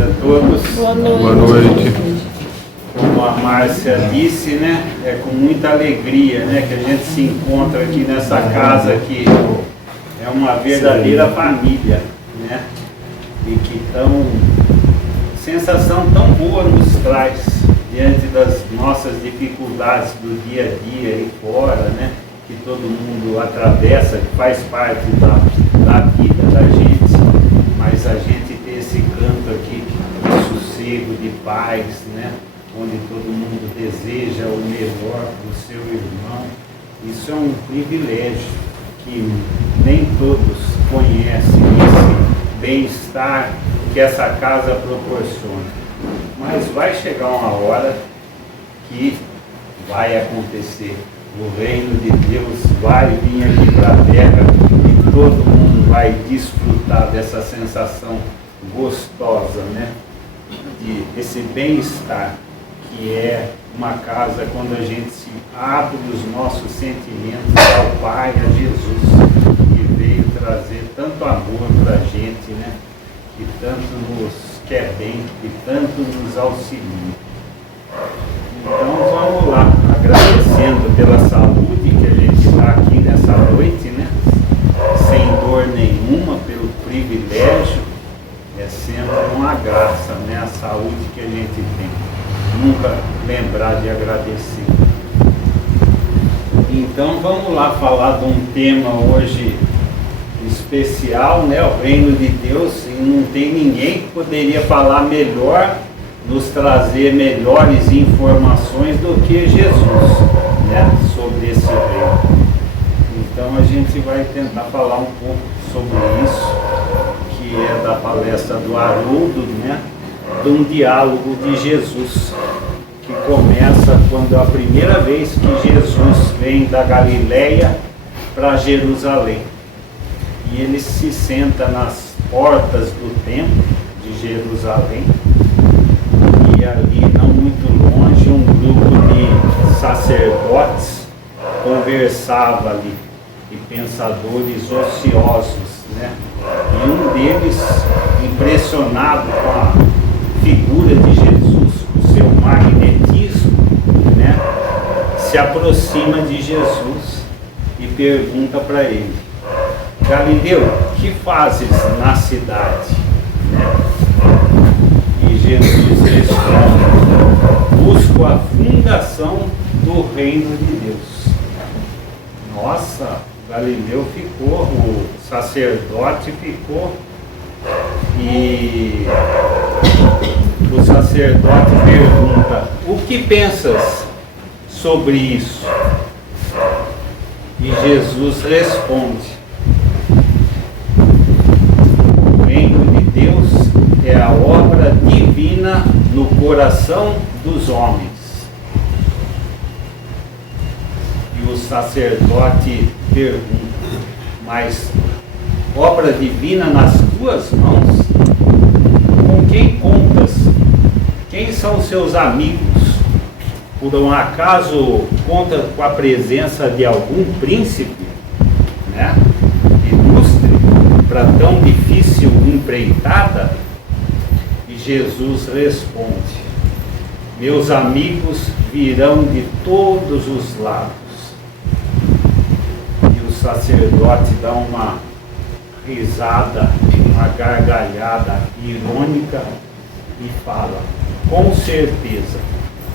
noite a todos. Boa noite. Boa noite. Como a Márcia disse, né, é com muita alegria, né, que a gente se encontra aqui nessa casa que é uma verdadeira família, né, e que sensação tão boa nos traz diante das nossas dificuldades do dia a dia aí fora, né, que todo mundo atravessa, que faz parte da vida da gente, mas a gente ter esse canto aqui de sossego, de paz, né, onde todo mundo deseja o melhor para o seu irmão. Isso é um privilégio que nem todos conhecem, esse bem-estar que essa casa proporciona. Mas vai chegar uma hora que vai acontecer. O reino de Deus vai vir aqui para a terra e todo mundo vai desfrutar dessa sensação gostosa, né? De esse bem-estar que é uma casa quando a gente se abre os nossos sentimentos ao Pai, a Jesus, que veio trazer tanto amor para a gente, né? Que tanto nos quer bem, que tanto nos auxilia. Então vamos lá, agradecendo pela saúde que a gente está aqui nessa noite, né? Sem dor nenhuma, pelo privilégio, é sempre uma graça, né? A saúde que a gente tem. Nunca lembrar de agradecer. Então vamos lá falar de um tema hoje especial, né? O reino de Deus, e não tem ninguém que poderia falar melhor, nos trazer melhores informações do que Jesus, né? Sobre esse reino. Então a gente vai tentar falar um pouco sobre isso, que é da palestra do Haroldo, né? De um diálogo de Jesus, que começa quando a primeira vez que Jesus vem da Galileia para Jerusalém. E ele se senta nas portas do templo de Jerusalém, e ali, não muito longe, um grupo de sacerdotes conversava ali, e pensadores ociosos, né? E um deles, impressionado com a figura de Jesus, o seu magnetismo, né, se aproxima de Jesus e pergunta para ele: Galileu, que fazes na cidade? E Jesus responde: busco a fundação do reino de Deus. Nossa, Galileu ficou, o sacerdote ficou, e o sacerdote pergunta: o que pensas sobre isso? E Jesus responde: o reino de Deus é a obra divina no coração dos homens. E o sacerdote pergunta: mas obra divina nas tuas mãos? Com quem contas? Quem são os seus amigos? Por um acaso conta com a presença de algum príncipe, né? Ilustre para tão difícil empreitada? E Jesus responde: meus amigos virão de todos os lados. E o sacerdote dá uma risada, uma gargalhada irônica e fala: com certeza,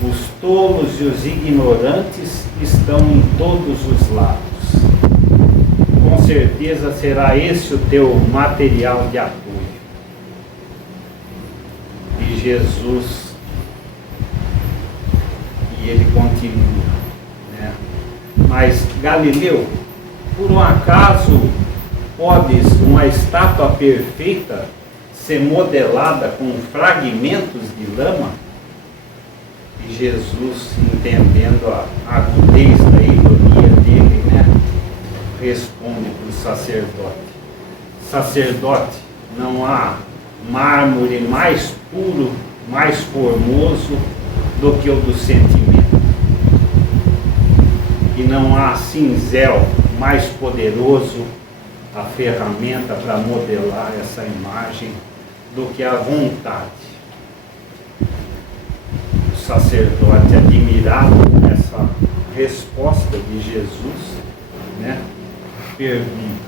os tolos e os ignorantes estão em todos os lados. Com certeza será esse o teu material de apoio. E Jesus, e ele continua, né? Mas Galileu, por um acaso podes uma estátua perfeita ser modelada com fragmentos de lama? E Jesus, entendendo a agudez da ironia dele, né, responde para o sacerdote: sacerdote, não há mármore mais puro, mais formoso do que o do sentimento. E não há cinzel mais poderoso, a ferramenta para modelar essa imagem, do que a vontade. sacerdote, admirado com essa resposta de Jesus, né, pergunta: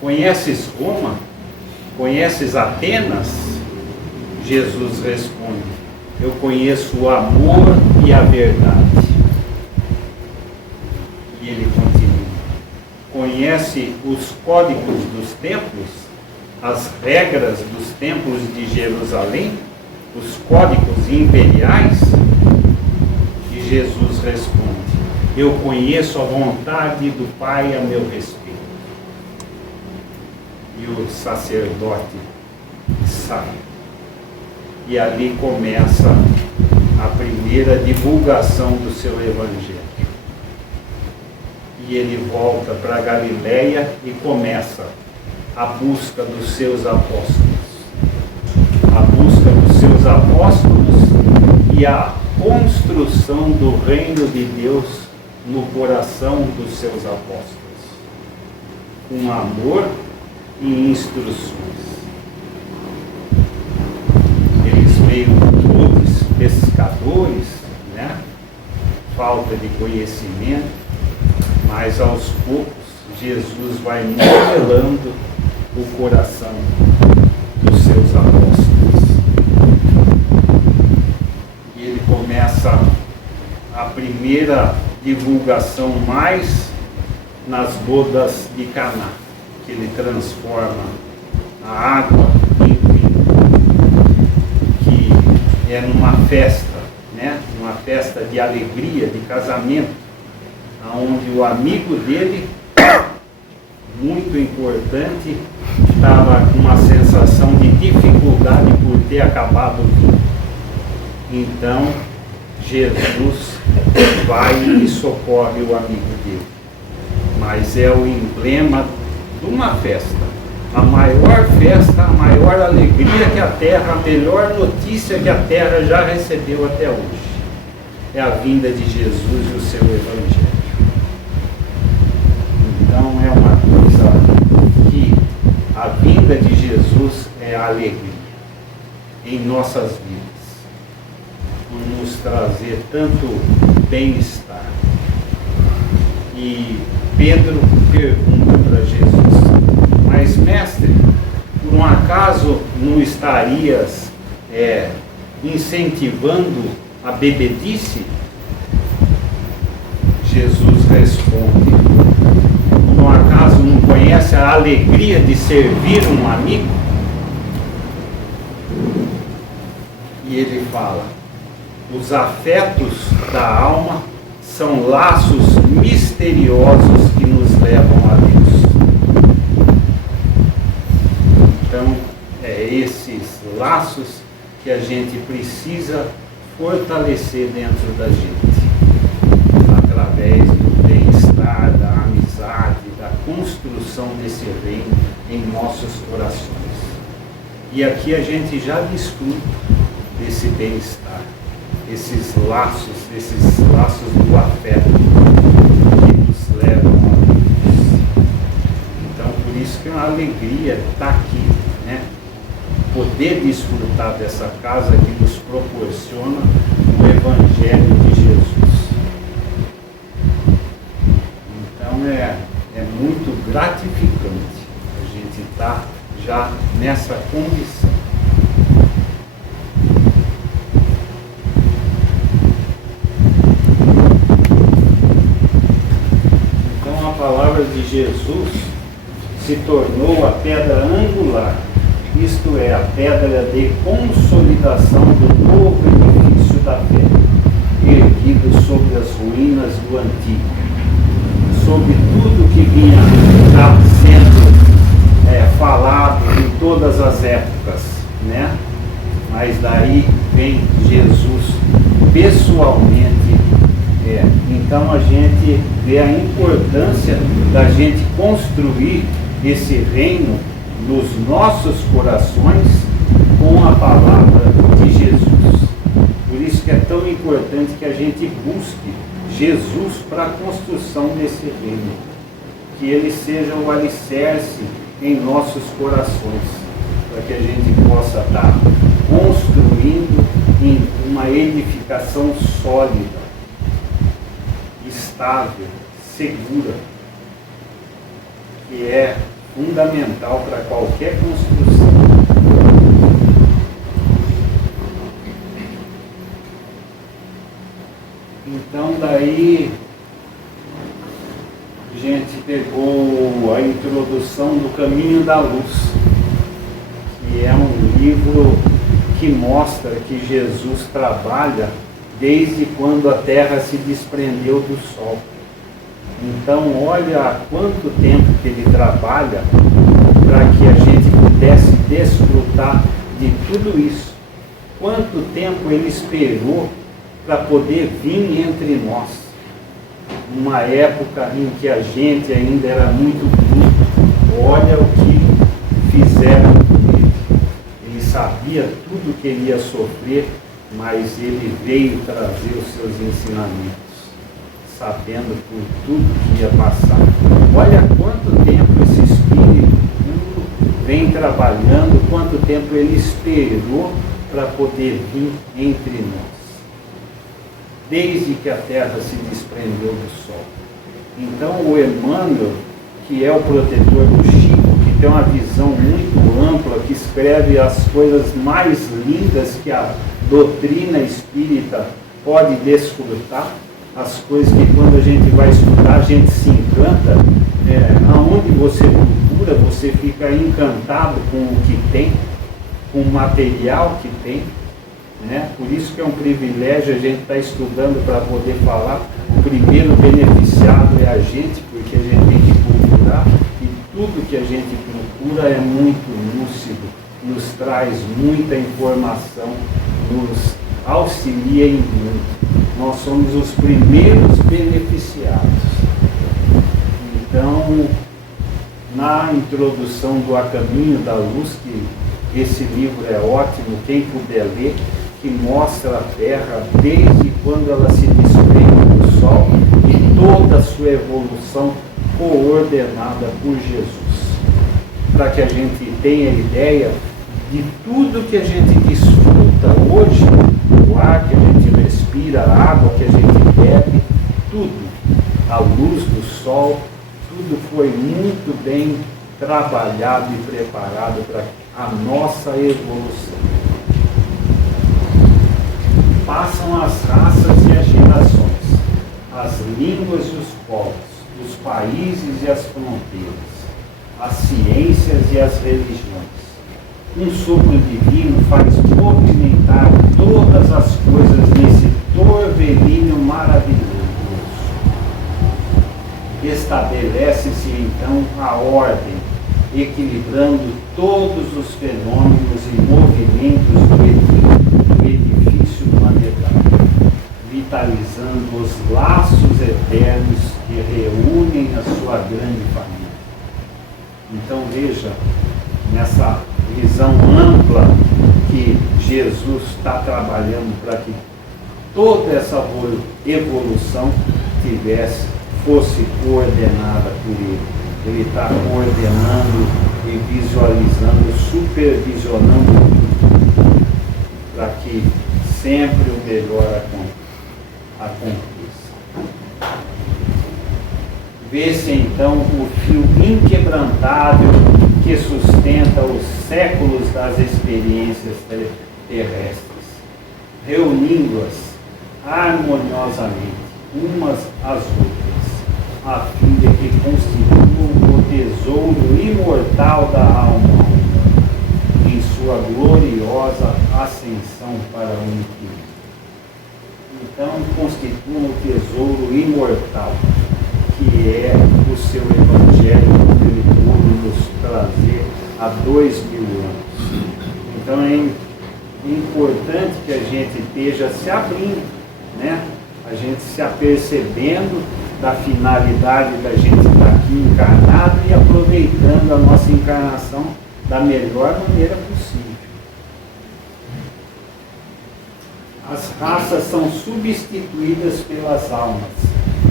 conheces Roma? Conheces Atenas? Jesus responde: eu conheço o amor e a verdade. E ele continua: conhece os códigos dos templos, as regras dos templos de Jerusalém, os códigos imperiais? E Jesus responde: eu conheço a vontade do Pai a meu respeito. E o sacerdote sai. E ali começa a primeira divulgação do seu evangelho. E ele volta para Galileia e começa a busca dos seus apóstolos. A busca dos seus apóstolos e a construção do reino de Deus no coração dos seus apóstolos, com amor e instruções. Eles meio todos pescadores, né? Falta de conhecimento, mas aos poucos Jesus vai modelando o coração dos seus apóstolos. E ele começa a primeira divulgação mais nas bodas de Caná, que ele transforma a água em vinho, que é numa festa, né? Uma festa de alegria, de casamento, onde o amigo dele, muito importante, estava com uma sensação de dificuldade por ter acabado o vinho. Então Jesus vai e socorre o amigo dele. Mas é o emblema de uma festa, a maior festa, a maior alegria que a terra, a melhor notícia que a terra já recebeu até hoje, é a vinda de Jesus e o seu evangelho. Então é uma coisa que a vinda de Jesus é a alegria em nossas vidas, por nos trazer tanto bem-estar. E Pedro pergunta para Jesus: mas mestre, por um acaso não estarias incentivando a bebedice? Jesus responde: por um acaso não conhece a alegria de servir um amigo? E ele fala: os afetos da alma são laços misteriosos que nos levam a Deus. Então, é esses laços que a gente precisa fortalecer dentro da gente, através do bem-estar, da amizade, da construção desse reino em nossos corações. E aqui a gente já desfruta desse bem-estar, esses laços do afeto que nos levam a Deus. Então, por isso que é uma alegria estar aqui, né? Poder desfrutar dessa casa que nos proporciona o Evangelho de Jesus. Então, é muito gratificante a gente estar já nessa condição. A palavra de Jesus se tornou a pedra angular, isto é, a pedra de consolidação do novo edifício da fé, erguido sobre as ruínas do antigo, sobre tudo que vinha sendo falado em todas as épocas, né? Mas daí vem Jesus pessoalmente. Então a gente vê a importância da gente construir esse reino nos nossos corações com a palavra de Jesus. Por isso que é tão importante que a gente busque Jesus para a construção desse reino, que ele seja o alicerce em nossos corações, para que a gente possa estar construindo em uma edificação sólida, estável, segura, que é fundamental para qualquer construção. Então daí a gente pegou a introdução do Caminho da Luz, que é um livro que mostra que Jesus trabalha desde quando a terra se desprendeu do sol. Então olha há quanto tempo que ele trabalha para que a gente pudesse desfrutar de tudo isso. Quanto tempo ele esperou para poder vir entre nós, numa época em que a gente ainda era muito bruto. Olha o que fizeram com ele. Ele sabia tudo que ele ia sofrer, mas ele veio trazer os seus ensinamentos, sabendo por tudo que ia passar. Olha quanto tempo esse Espírito vem trabalhando, quanto tempo ele esperou para poder vir entre nós, desde que a terra se desprendeu do sol. Então o Emmanuel, que é o protetor do Chico, que tem uma visão muito ampla, que escreve as coisas mais lindas que a doutrina espírita pode desfrutar, as coisas que quando a gente vai estudar a gente se encanta, aonde você procura, você fica encantado com o que tem, com o material que tem. Por isso que é um privilégio a gente estar estudando para poder falar. O primeiro beneficiado é a gente, porque a gente tem que procurar, e tudo que a gente procura é muito lúcido, nos traz muita informação, nos auxilia em muito. Nós somos os primeiros beneficiados. Então, na introdução do A Caminho da Luz, que esse livro é ótimo, quem puder ler, que mostra a Terra desde quando ela se desprende do Sol e toda a sua evolução coordenada por Jesus, para que a gente tenha ideia de tudo que a gente desfruta hoje, o ar que a gente respira, a água que a gente bebe, tudo, a luz do sol, tudo foi muito bem trabalhado e preparado para a nossa evolução. Passam as raças e as gerações, as línguas e os povos, os países e as fronteiras, as ciências e as religiões. Um sopro divino faz movimentar todas as coisas nesse torvelinho maravilhoso. Estabelece-se então a ordem, equilibrando todos os fenômenos e movimentos do edifício planetário, vitalizando os laços eternos que reúnem a sua grande família. Então veja, nessa visão ampla que Jesus está trabalhando para que toda essa evolução fosse coordenada por ele. Ele está coordenando e visualizando, supervisionando tudo, para que sempre o melhor aconteça. Vê-se então o fio inquebrantável que sustenta os séculos das experiências terrestres, reunindo-as harmoniosamente umas às outras, a fim de que constituam o tesouro imortal da alma humana, em sua gloriosa ascensão para o infinito. Então, constituam o tesouro imortal, que é o seu Evangelho que ele pôde nos trazer há 2000 anos. Então é importante que a gente esteja se abrindo, a gente se apercebendo da finalidade da gente estar aqui encarnado e aproveitando a nossa encarnação da melhor maneira possível. As raças são substituídas pelas almas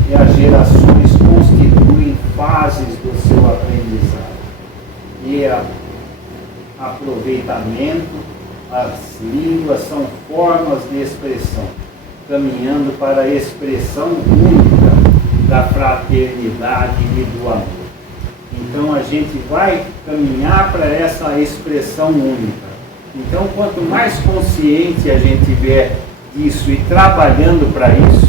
e as gerações constituem fases do seu aprendizado e aproveitamento. As línguas são formas de expressão, caminhando para a expressão única da fraternidade e do amor. Então a gente vai caminhar para essa expressão única. Então, quanto mais consciente a gente tiver disso e trabalhando para isso,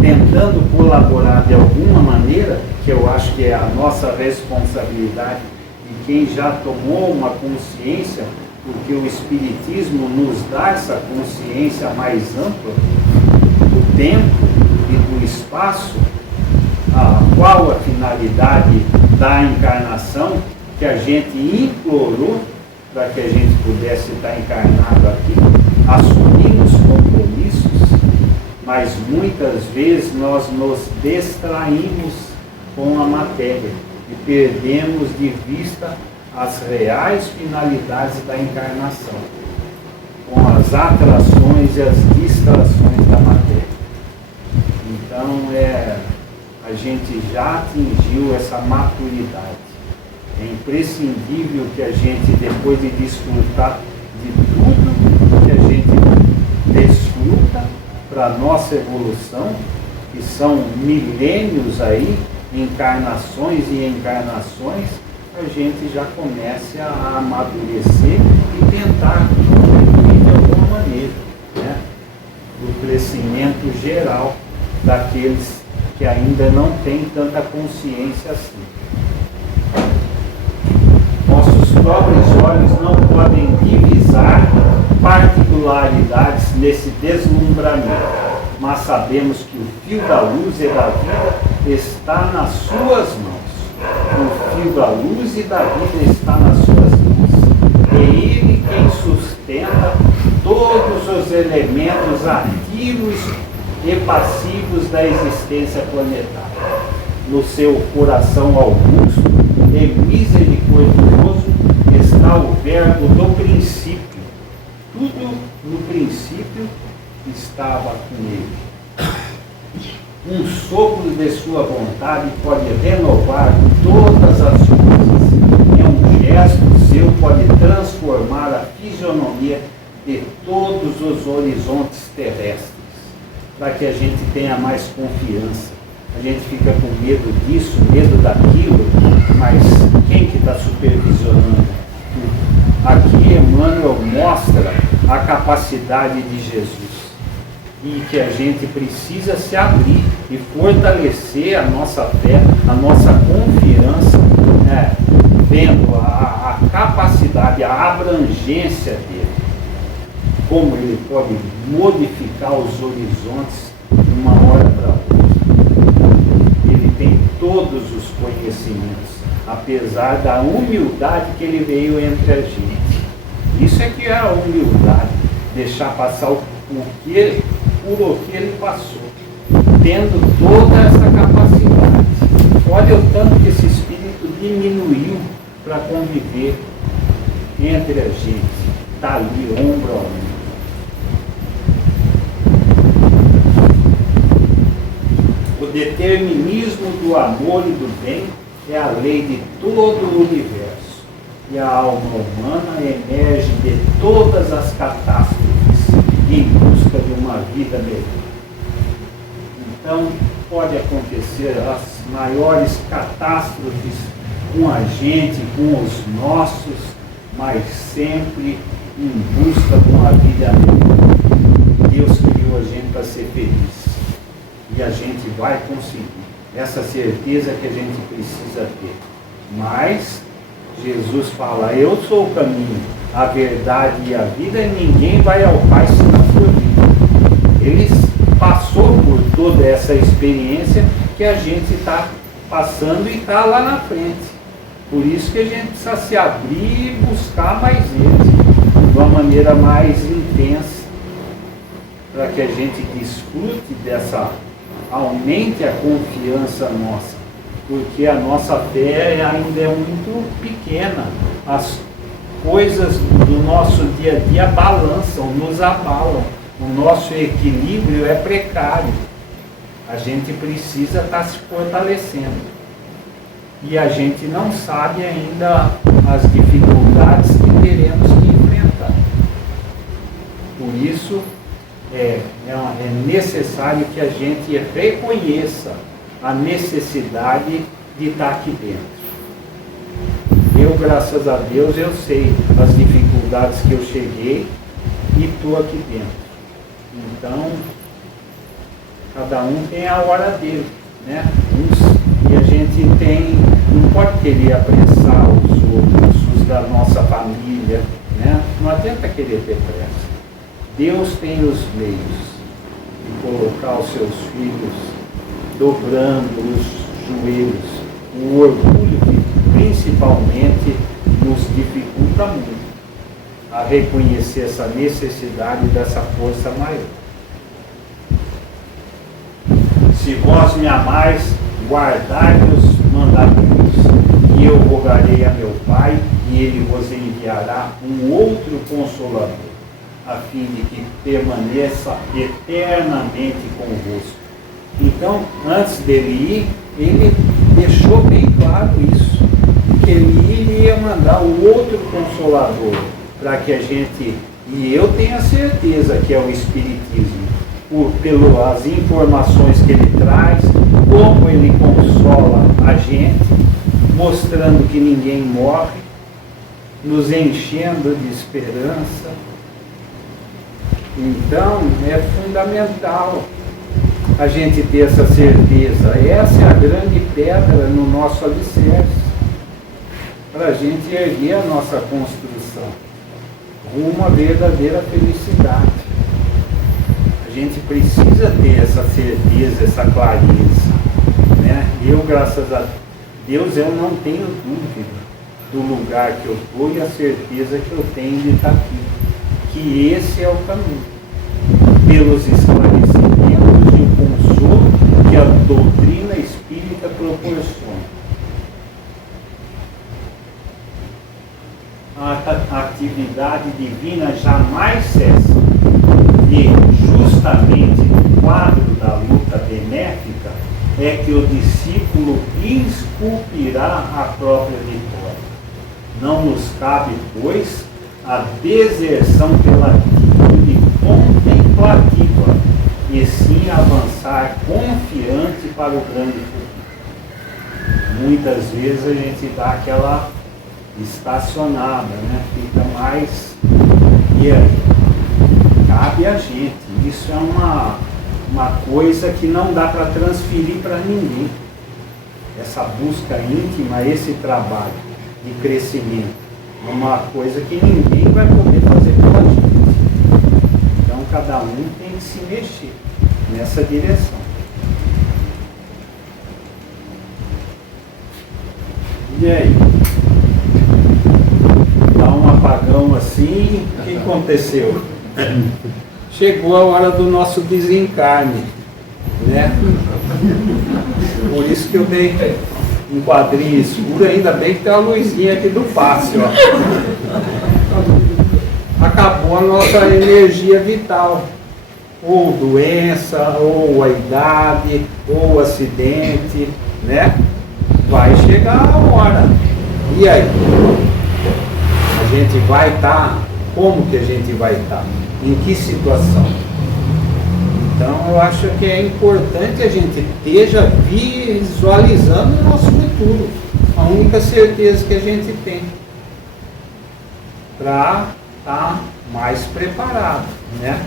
tentando colaborar de alguma maneira, que eu acho que é a nossa responsabilidade de quem já tomou uma consciência, porque o Espiritismo nos dá essa consciência mais ampla do tempo e do espaço, qual a finalidade da encarnação que a gente implorou para que a gente pudesse estar encarnado aqui, assumimos compromissos, mas muitas vezes nós nos distraímos com a matéria e perdemos de vista as reais finalidades da encarnação, com as atrações e as distrações da matéria. Então, a gente já atingiu essa maturidade. É imprescindível que a gente, depois de desfrutar de tudo que a gente desfruta para a nossa evolução, que são milênios aí, encarnações e encarnações, a gente já comece a amadurecer e tentar contribuir de alguma maneira, né, do crescimento geral daqueles que ainda não têm tanta consciência assim. Nossos próprios olhos não podem divisar particularidades nesse deslumbramento, mas sabemos que o fio da luz e da vida está nas suas mãos. O fio da luz e da vida está nas suas mãos. É Ele quem sustenta todos os elementos ativos e passivos da existência planetária. No seu coração augusto e misericordioso está o verbo do princípio. Tudo no princípio estava com ele. Um sopro de sua vontade pode renovar todas as coisas. É um gesto seu pode transformar a fisionomia de todos os horizontes terrestres, para que a gente tenha mais confiança. A gente fica com medo disso, medo daquilo, mas quem que está supervisionando? Aqui Emmanuel mostra a capacidade de Jesus e que a gente precisa se abrir e fortalecer a nossa fé, a nossa confiança, né, vendo a capacidade, a abrangência dele, como ele pode modificar os horizontes de uma hora para outra. Ele tem todos os conhecimentos, apesar da humildade que ele veio entre a gente. Isso é que é a humildade, deixar passar por o que ele passou, tendo toda essa capacidade. Olha o tanto que esse espírito diminuiu para conviver entre a gente, está ali ombro a ombro. O determinismo do amor e do bem é a lei de todo o universo. E a alma humana emerge de todas as catástrofes em busca de uma vida melhor. Então, pode acontecer as maiores catástrofes com a gente, com os nossos, mas sempre em busca de uma vida melhor. Deus criou a gente para ser feliz. E a gente vai conseguir. Essa certeza que a gente precisa ter. Mas Jesus fala, eu sou o caminho, a verdade e a vida, e ninguém vai ao Pai se não for mim. Ele passou por toda essa experiência que a gente está passando e está lá na frente. Por isso que a gente precisa se abrir e buscar mais ele, de uma maneira mais intensa, para que a gente desfrute dessa, aumente a confiança nossa. Porque a nossa fé ainda é muito pequena. As coisas do nosso dia a dia balançam, nos abalam. O nosso equilíbrio é precário. A gente precisa estar se fortalecendo. E a gente não sabe ainda as dificuldades que teremos que enfrentar. por isso é necessário que a gente reconheça a necessidade de estar aqui dentro. Eu, graças a Deus, eu sei as dificuldades que eu cheguei e estou aqui dentro. Então, cada um tem a hora dele, né? E a gente não pode querer apressar os outros, os da nossa família, né? Não adianta querer ter pressa. Deus tem os meios de colocar os seus filhos dobrando os joelhos. O orgulho que principalmente nos dificulta muito a reconhecer essa necessidade dessa força maior. Se vós me amais, guardai meus mandamentos, e eu rogarei a meu Pai, e ele vos enviará um outro Consolador, a fim de que permaneça eternamente convosco. Então, antes dele ir, ele deixou bem claro isso, que ele iria mandar o outro Consolador, para que a gente, e eu tenho a certeza que é o Espiritismo, pelas informações que ele traz, como ele consola a gente, mostrando que ninguém morre, nos enchendo de esperança. Então, é fundamental a gente ter essa certeza. Essa é a grande pedra no nosso alicerce, para a gente erguer a nossa construção rumo à verdadeira felicidade. A gente precisa ter essa certeza, essa clareza, né? Eu, graças a Deus, eu não tenho dúvida do lugar que eu estou e a certeza que eu tenho de estar aqui, que esse é o caminho, pelos esclarecimentos e o consolo que a doutrina espírita proporciona. A atividade divina jamais cessa, e justamente no quadro da luta benéfica é que o discípulo esculpirá a própria vitória. Não nos cabe, pois, a deserção pela atitude contemplativa, e sim avançar confiante para o grande futuro. Muitas vezes a gente dá aquela estacionada, né? Fica mais... E aí? Cabe a gente. Isso é uma coisa que não dá para transferir para ninguém. Essa busca íntima, esse trabalho de crescimento, é uma coisa que ninguém vai poder fazer pela gente. Então cada um tem que se mexer nessa direção. E aí? Dá um apagão assim, o que aconteceu? Chegou a hora do nosso desencarne, né? Por isso que eu dei um quadrinho escuro, ainda bem que tem uma luzinha aqui do passe, ó. Acabou a nossa energia vital, ou doença, ou a idade, ou acidente, né? Vai chegar a hora. E aí? A gente vai estar, como que a gente vai estar? Em que situação? Então eu acho que é importante a gente esteja visualizando o nosso futuro, a única certeza que a gente tem, para estar mais preparado, né?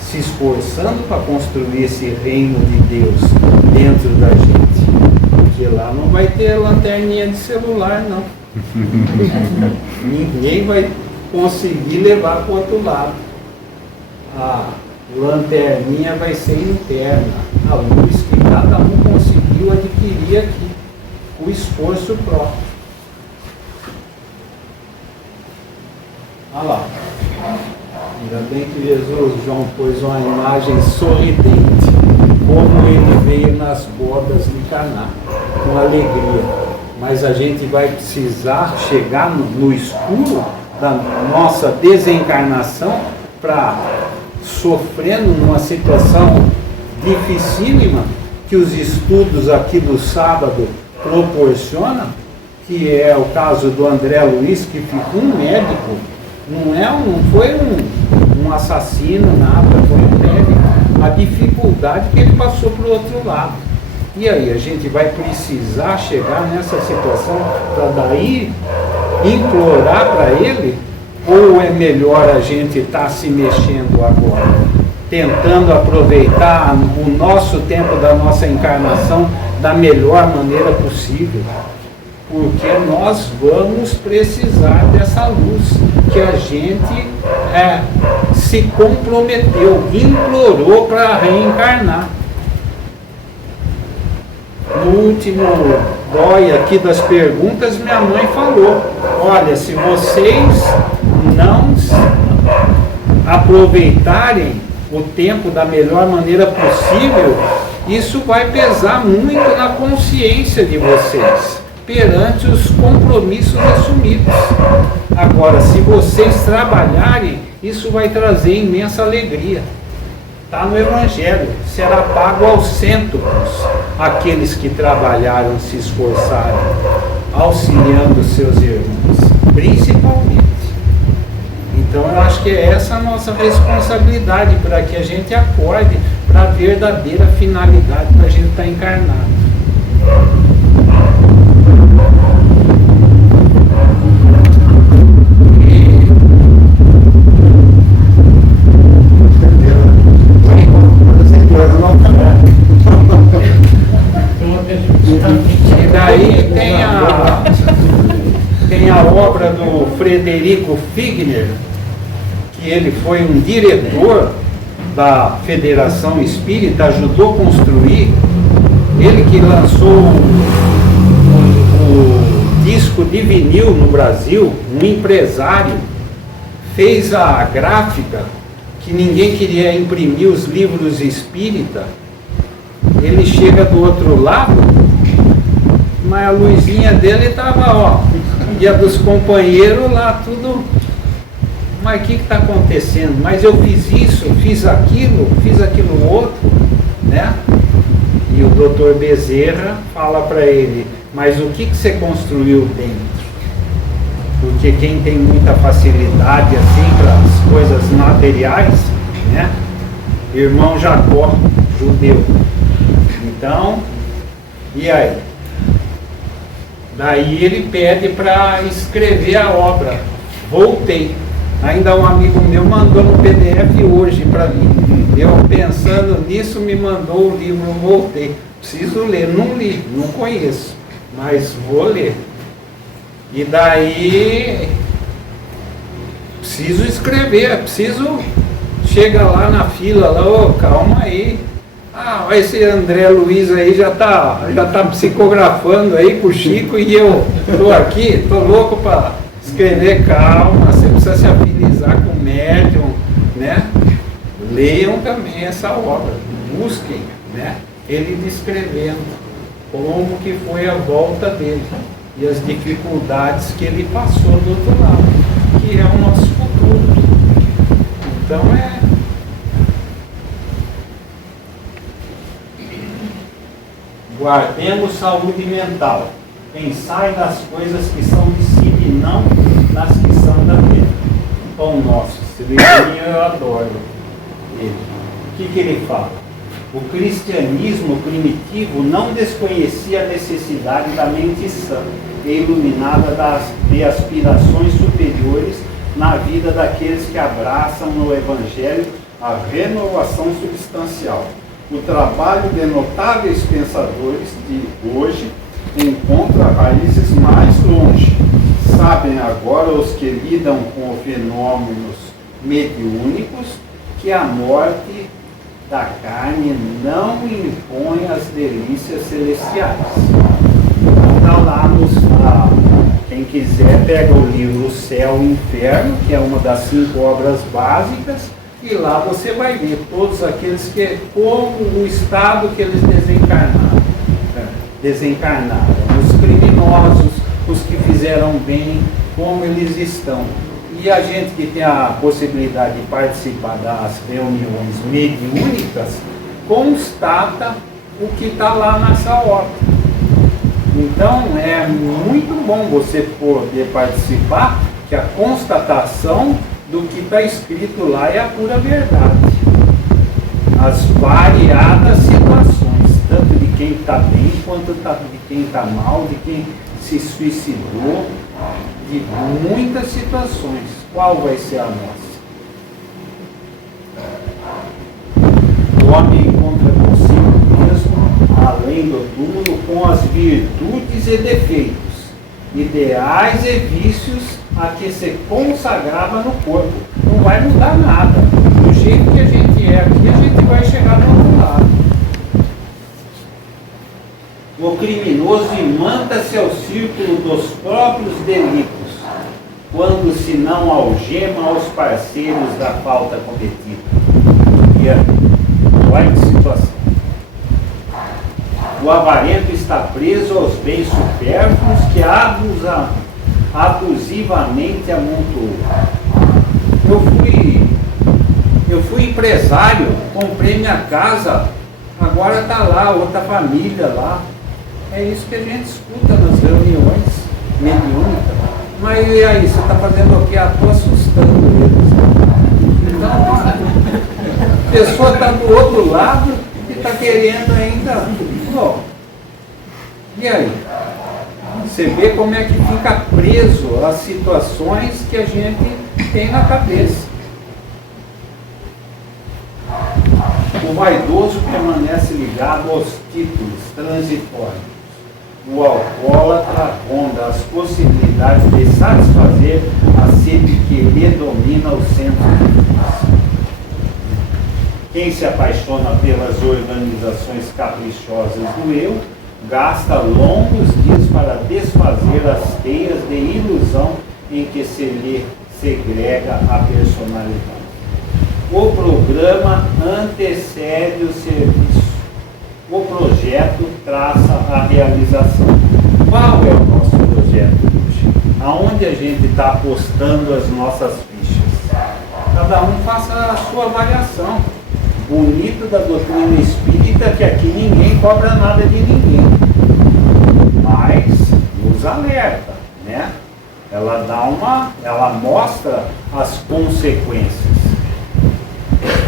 Se esforçando para construir esse reino de Deus dentro da gente, porque lá não vai ter lanterninha de celular, não. Ninguém vai conseguir levar para o outro lado. A lanterninha vai ser interna, a luz que cada um conseguiu adquirir aqui, o esforço próprio. Olha lá, ainda bem que Jesus, João, pôs uma imagem sorridente, como ele veio nas bodas de Caná, com alegria. Mas a gente vai precisar chegar no escuro da nossa desencarnação para, sofrendo numa situação dificílima que os estudos aqui do sábado proporcionam, que é o caso do André Luiz, que ficou um médico, não foi um um assassino, nada, foi um médico. A dificuldade que ele passou para o outro lado. E aí, a gente vai precisar chegar nessa situação para daí implorar para ele? Ou é melhor a gente estar se mexendo agora, tentando aproveitar o nosso tempo da nossa encarnação da melhor maneira possível? Porque nós vamos precisar dessa luz que a gente se comprometeu, implorou para reencarnar. No último dói aqui das perguntas, minha mãe falou: olha, se vocês não aproveitarem o tempo da melhor maneira possível, isso vai pesar muito na consciência de vocês, perante os compromissos assumidos. Agora, se vocês trabalharem, isso vai trazer imensa alegria. Está no Evangelho, será pago aos cêntulos aqueles que trabalharam, se esforçaram, auxiliando seus irmãos, principalmente. Então eu acho que é essa a nossa responsabilidade, para que a gente acorde para a verdadeira finalidade que a gente está encarnado. E daí tem a obra do Frederico Figner, que ele foi um diretor da Federação Espírita, ajudou a construir, ele que lançou o disco de vinil no Brasil, um empresário, fez a gráfica, que ninguém queria imprimir os livros espírita. Ele chega do outro lado, mas a luzinha dele estava, ó, e a dos companheiros lá, tudo. Mas o que está acontecendo? Mas eu fiz isso, fiz aquilo outro, né? E o doutor Bezerra fala para ele: mas o que você construiu dentro? Porque quem tem muita facilidade assim para as coisas materiais, né? Irmão Jacó, judeu. Então, e aí? Daí ele pede para escrever a obra. Voltei. Ainda um amigo meu mandou no PDF hoje para mim. Eu pensando nisso, me mandou o livro, voltei. Preciso ler, não li, não conheço, mas vou ler. E daí preciso escrever, chega lá na fila, lá, ô, calma aí. Ah, esse André Luiz aí já tá psicografando aí com o Chico e eu tô aqui, tô louco para escrever. Calma, você precisa se afinizar com o médium, né? Leiam também essa obra, busquem, né? Ele descrevendo como que foi a volta dele e as dificuldades que ele passou do outro lado, que é o nosso futuro. Então guardemos saúde mental. Pensai nas coisas que são de si e não nas que são da terra. Pão nosso, esse livrinho eu adoro ele. O que ele fala? O cristianismo primitivo não desconhecia a necessidade da mente sã e iluminada de aspirações superiores na vida daqueles que abraçam no Evangelho a renovação substancial. O trabalho de notáveis pensadores de hoje encontra raízes mais longe. Sabem agora os que lidam com fenômenos mediúnicos que a morte da carne não impõe as delícias celestiais. Está lá quem quiser pega o livro O Céu e o Inferno, que é uma das 5 obras básicas, e lá você vai ver todos aqueles que, como o estado que eles desencarnaram, os criminosos, os que fizeram bem, como eles estão. E a gente que tem a possibilidade de participar das reuniões mediúnicas, constata o que está lá nessa obra. Então é muito bom você poder participar, que a constatação do que está escrito lá é a pura verdade. As variadas situações, tanto de quem está bem quanto de quem está mal, de quem se suicidou, de muitas situações. Qual vai ser a nossa? O homem encontra consigo mesmo, além do túmulo, com as virtudes e defeitos, ideais e vícios a que se consagrava no corpo. Não vai mudar nada. Do jeito que a gente é aqui, a gente vai chegar no outro lado. O criminoso imanta-se ao círculo dos próprios delitos, quando se não algema aos parceiros da falta cometida. E olha que situação. O avarento está preso aos bens supérfluos que abusivamente amontoou. Eu fui empresário, comprei minha casa, agora está lá, outra família lá. É isso que a gente escuta nas reuniões mediúnicas. Mas e aí, você está fazendo o quê? Estou assustando eles. Então, a pessoa está do outro lado e está querendo ainda. Bom, e aí? Você vê como é que fica preso às situações que a gente tem na cabeça. O vaidoso permanece ligado aos títulos transitórios. O alcoólatra ronda as possibilidades de satisfazer a sede que lhe domina o centro de vida. Quem se apaixona pelas organizações caprichosas do eu, gasta longos dias para desfazer as teias de ilusão em que se lhe segrega a personalidade. O programa antecede o serviço. O projeto traça a realização. Qual é o nosso projeto hoje? Aonde a gente está apostando as nossas fichas? Cada um faça a sua avaliação. Bonito da doutrina espírita que aqui ninguém cobra nada de ninguém. Mas nos alerta, né? Ela mostra as consequências.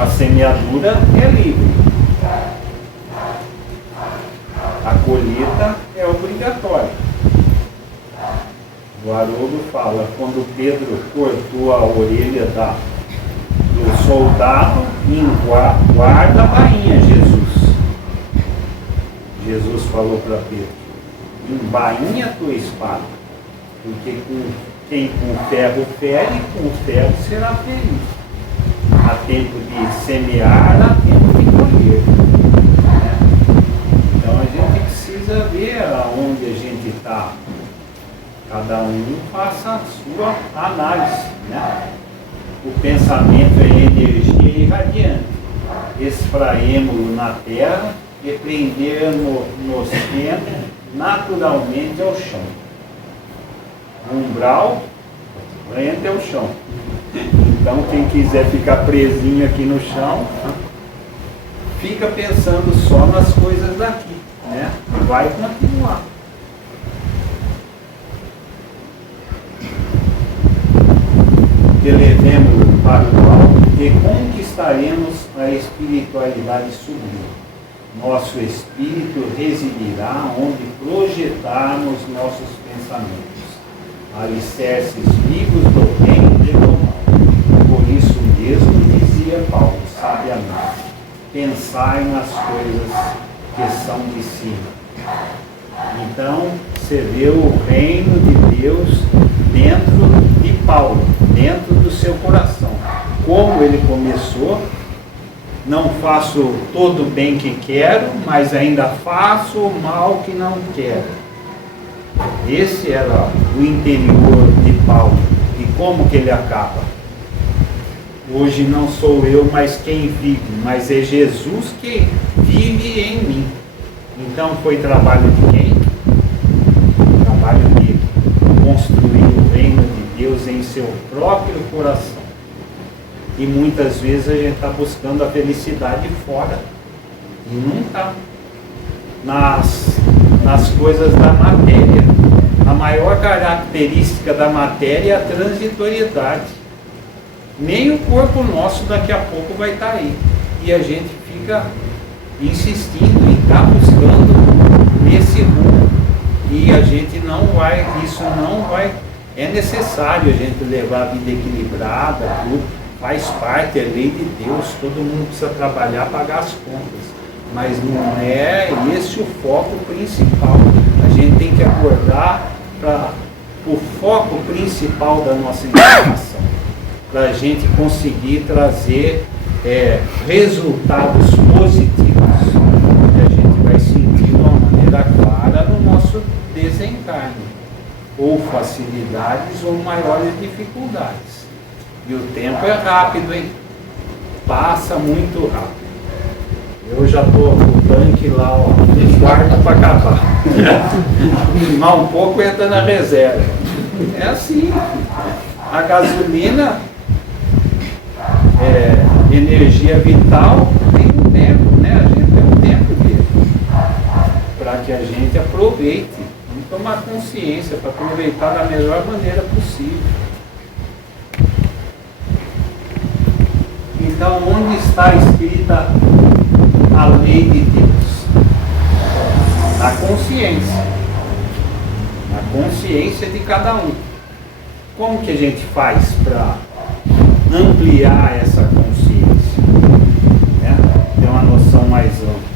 A semeadura é livre. A colheita é obrigatória. O Haroldo fala, quando Pedro cortou a orelha do soldado, guarda a bainha, Jesus. Jesus falou para Pedro, embainha a tua espada, porque quem com ferro fere, com ferro será ferido. Há tempo de semear, há tempo de colher. Então a gente precisa ver aonde a gente está. Cada um faça a sua análise, né? O pensamento é energia irradiante. Extraímos-lo na terra e prendemos-nos naturalmente ao chão. O umbral prende ao chão. Então quem quiser ficar presinho aqui no chão, fica pensando só nas coisas daqui, né? Vai continuar. Elevemos-lo para o alto e conquistaremos a espiritualidade sublime. Nosso espírito residirá onde projetarmos nossos pensamentos, alicerces vivos do reino de do mal. Por isso mesmo dizia Paulo, sabiamente, pensai nas coisas que são de cima. Então, você vê o reino de Deus dentro de Paulo, dentro do seu coração. Como ele começou, não faço todo o bem que quero, mas ainda faço o mal que não quero. Esse era o interior de Paulo. E como que ele acaba? Hoje não sou eu, mas quem vive, mas é Jesus que vive em mim. Então foi trabalho de quem? Trabalho dele. Construir o reino de Deus em seu próprio coração. E muitas vezes a gente está buscando a felicidade fora. E não está. Nas coisas da matéria. A maior característica da matéria é a transitoriedade. nem o corpo nosso daqui a pouco vai estar aí. E a gente fica insistindo em estar buscando nesse rumo. E a gente não vai, isso não vai, é necessário a gente levar a vida equilibrada, tudo, faz parte, é lei de Deus, todo mundo precisa trabalhar, pagar as contas. Mas não é esse o foco principal. A gente tem que acordar para o foco principal da nossa encarnação, para a gente conseguir trazer resultados positivos, que a gente vai sentir de uma maneira clara no nosso desencarne, ou facilidades ou maiores dificuldades. E o tempo é rápido, hein? Passa muito rápido. Eu já estou com o tanque lá, ó, de quarto para acabar. Mas um pouco entra na reserva. É assim. A gasolina, energia vital, tem um tempo, né? A gente tem um tempo dele. Para que a gente aproveite. Vamos tomar consciência para aproveitar da melhor maneira possível. Então, onde está escrita a lei de Deus? Na consciência. Na consciência de cada um. Como que a gente faz para ampliar essa consciência? Né? Ter uma noção mais ampla.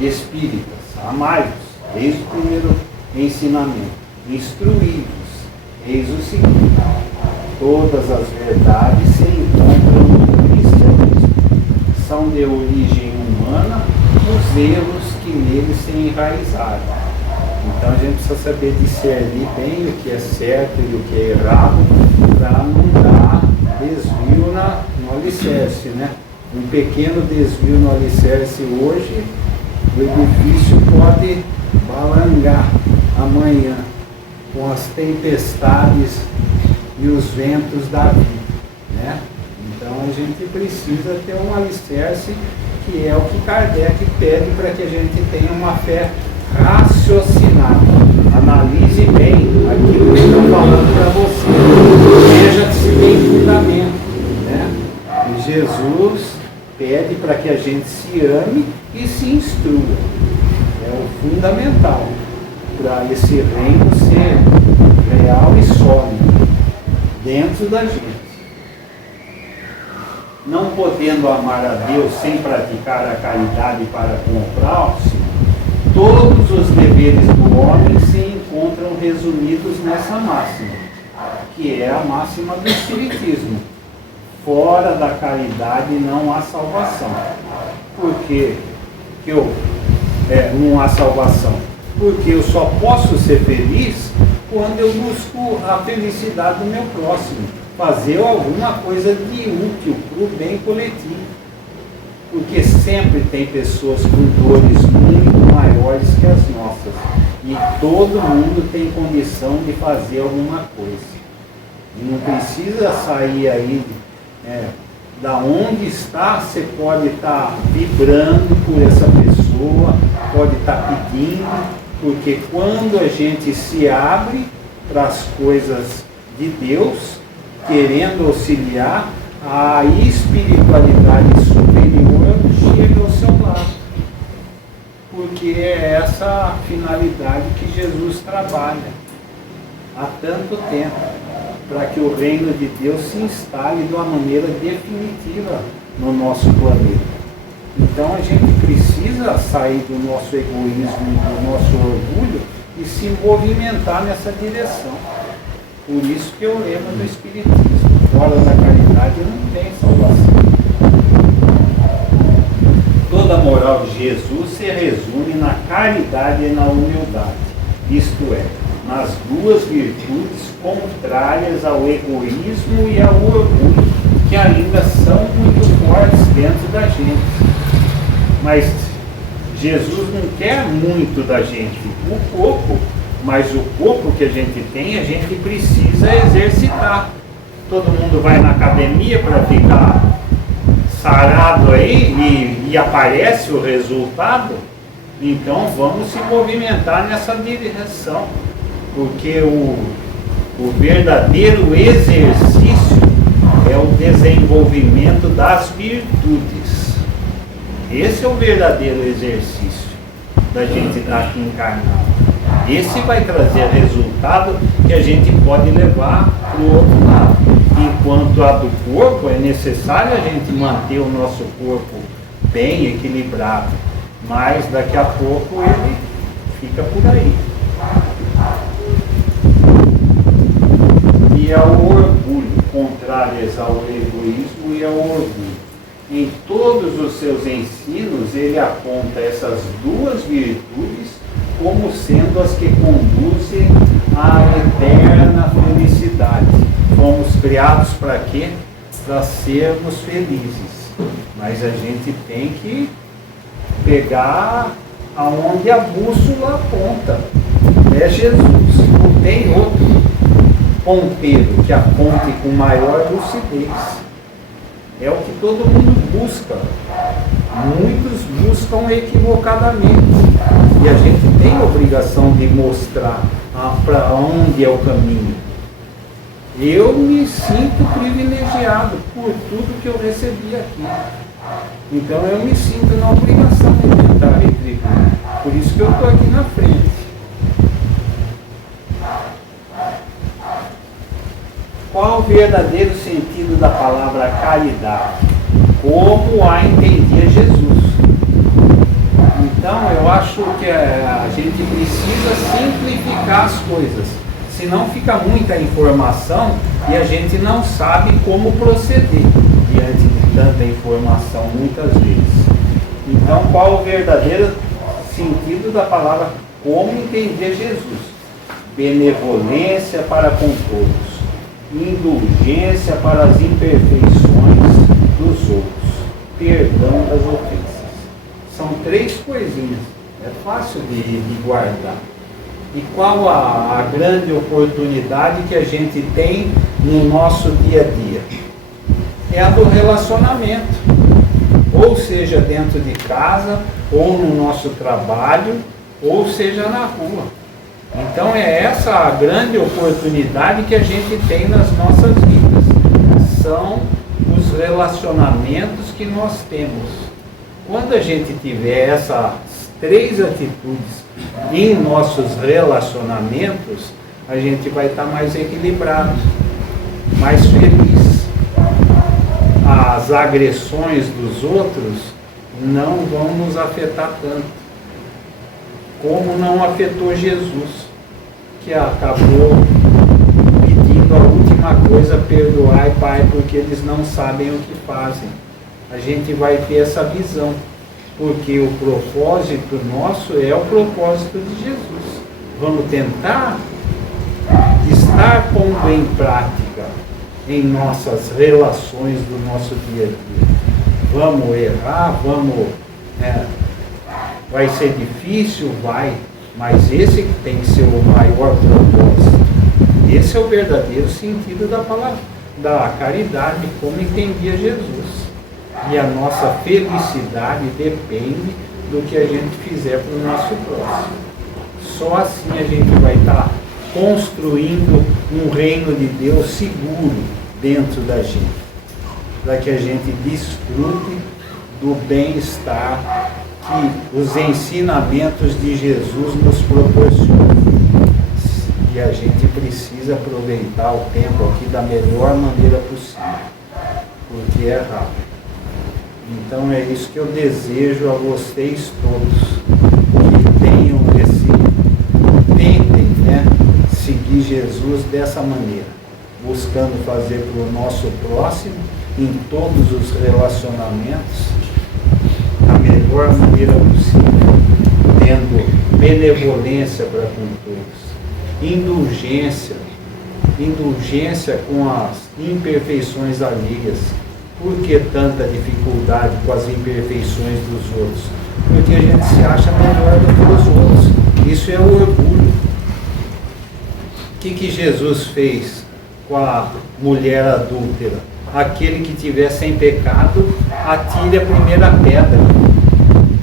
Espíritas, amai-vos, eis o primeiro ensinamento. Instruí-vos, eis o segundo. Todas as verdades se encontram no cristianismo. São de origem humana os erros que nele se enraizaram. Então a gente precisa saber discernir bem o que é certo e o que é errado, para não dar desvio no alicerce, né? Um pequeno desvio no alicerce hoje, o edifício pode balangar amanhã com as tempestades e os ventos da vida, né? Então a gente precisa ter um alicerce, que é o que Kardec pede para que a gente tenha uma fé raciocinada. Analise bem aquilo que eu estou falando para você. Veja se tem fundamento, né? E Jesus pede para que a gente se ame e se instrua. É o fundamental para esse reino ser real e sólido dentro da gente. Não podendo amar a Deus sem praticar a caridade para com o próximo, todos os deveres do homem se encontram resumidos nessa máxima, que é a máxima do Espiritismo. Fora da caridade não há salvação. Por que não há salvação? Porque eu só posso ser feliz quando eu busco a felicidade do meu próximo, fazer alguma coisa de útil para o bem coletivo. Porque sempre tem pessoas com dores muito maiores que as nossas, e todo mundo tem condição de fazer alguma coisa. E não precisa sair aí, da onde está, você pode estar vibrando por essa pessoa, pode estar pedindo, porque quando a gente se abre para as coisas de Deus, querendo auxiliar, a espiritualidade superior chega ao seu lado. Porque é essa a finalidade que Jesus trabalha há tanto tempo, para que o reino de Deus se instale de uma maneira definitiva no nosso planeta. Então a gente precisa sair do nosso egoísmo, do nosso orgulho e se movimentar nessa direção. Por isso que eu lembro do Espiritismo. Fora da caridade não tem salvação. Toda a moral de Jesus se resume na caridade e na humildade. Isto é, nas duas virtudes contrárias ao egoísmo e ao orgulho, que ainda são muito fortes dentro da gente. Mas Jesus não quer muito da gente, o pouco, mas o pouco que a gente tem, a gente precisa exercitar. Todo mundo vai na academia para ficar sarado aí e aparece o resultado. Então vamos se movimentar nessa direção, porque o verdadeiro exercício é o desenvolvimento das virtudes. Esse é o verdadeiro exercício da gente estar aqui encarnado. Esse vai trazer resultado que a gente pode levar para o outro lado. Enquanto a do corpo, é necessário a gente manter o nosso corpo bem equilibrado, mas daqui a pouco ele fica por aí. E é o orgulho, contrárias ao egoísmo e ao orgulho. Em todos os seus ensinos, ele aponta essas duas virtudes como sendo as que conduzem à eterna felicidade. Fomos criados para quê? Para sermos felizes. Mas a gente tem que pegar aonde a bússola aponta. É Jesus, não tem outro ponteiro que aponte com maior lucidez. É o que todo mundo busca. Muitos buscam equivocadamente. E a gente tem a obrigação de mostrar para onde é o caminho. Eu me sinto privilegiado por tudo que eu recebi aqui. Então eu me sinto na obrigação de tentar retribuir. Por isso que eu estou aqui na frente. Qual o verdadeiro sentido da palavra caridade? Como a entendia Jesus. Então eu acho que a gente precisa simplificar as coisas. Senão fica muita informação e a gente não sabe como proceder diante de tanta informação muitas vezes. Então qual o verdadeiro sentido da palavra como entendia Jesus? Benevolência para com todos. Indulgência para as imperfeições dos outros, perdão das ofensas. São 3 coisinhas, é fácil de guardar. E qual a grande oportunidade que a gente tem no nosso dia a dia? É a do relacionamento, ou seja dentro de casa, ou no nosso trabalho, ou seja na rua. Então é essa a grande oportunidade que a gente tem nas nossas vidas. São os relacionamentos que nós temos. Quando a gente tiver essas 3 atitudes em nossos relacionamentos, a gente vai estar mais equilibrado, mais feliz. As agressões dos outros não vão nos afetar tanto. Como não afetou Jesus, que acabou pedindo a última coisa: perdoai, Pai, porque eles não sabem o que fazem. A gente vai ter essa visão, porque o propósito nosso é o propósito de Jesus. Vamos tentar estar pondo em prática em nossas relações do nosso dia a dia. Vamos errar, vai ser difícil, vai, mas esse que tem que ser o maior propósito. Esse é o verdadeiro sentido da palavra, da caridade, como entendia Jesus. E a nossa felicidade depende do que a gente fizer para o nosso próximo. Só assim a gente vai estar construindo um reino de Deus seguro dentro da gente, para que a gente desfrute do bem-estar que os ensinamentos de Jesus nos proporcionam. E a gente precisa aproveitar o tempo aqui da melhor maneira possível, porque é rápido. Então é isso que eu desejo a vocês todos, que tenham tentem, seguir Jesus dessa maneira, buscando fazer para o nosso próximo, em todos os relacionamentos, da melhor maneira possível, tendo benevolência para com todos, indulgência com as imperfeições alheias. Por que tanta dificuldade com as imperfeições dos outros? Porque a gente se acha melhor do que os outros. Isso é o orgulho. O que Jesus fez com a mulher adúltera? Aquele que tiver sem pecado, atire a primeira pedra.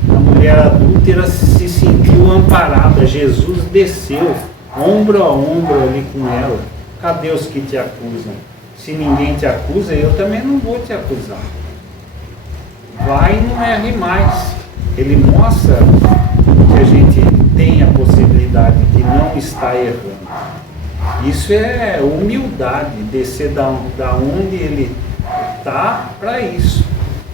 A mulher adúltera se sentiu amparada. Jesus desceu, ombro a ombro ali com ela. Cadê os que te acusam? se ninguém te acusa, eu também não vou te acusar. Vai e não erre mais. Ele mostra que a gente tem a possibilidade de não estar errando. Isso é humildade, descer da onde ele está para isso.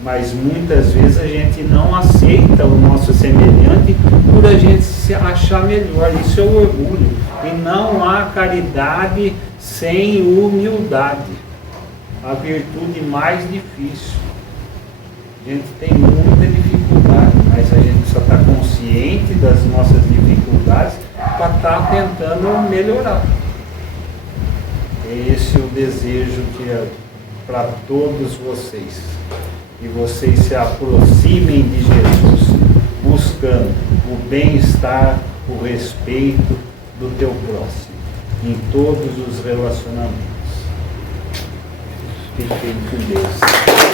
Mas muitas vezes a gente não aceita o nosso semelhante por a gente se achar melhor. Isso é o orgulho. E não há caridade sem humildade. A virtude mais difícil. A gente tem muita dificuldade, mas a gente só está consciente das nossas dificuldades para estar tentando melhorar. Esse é o desejo que é para todos vocês. Que vocês se aproximem de Jesus, buscando o bem-estar, o respeito do teu próximo, em todos os relacionamentos. Fiquem com Deus.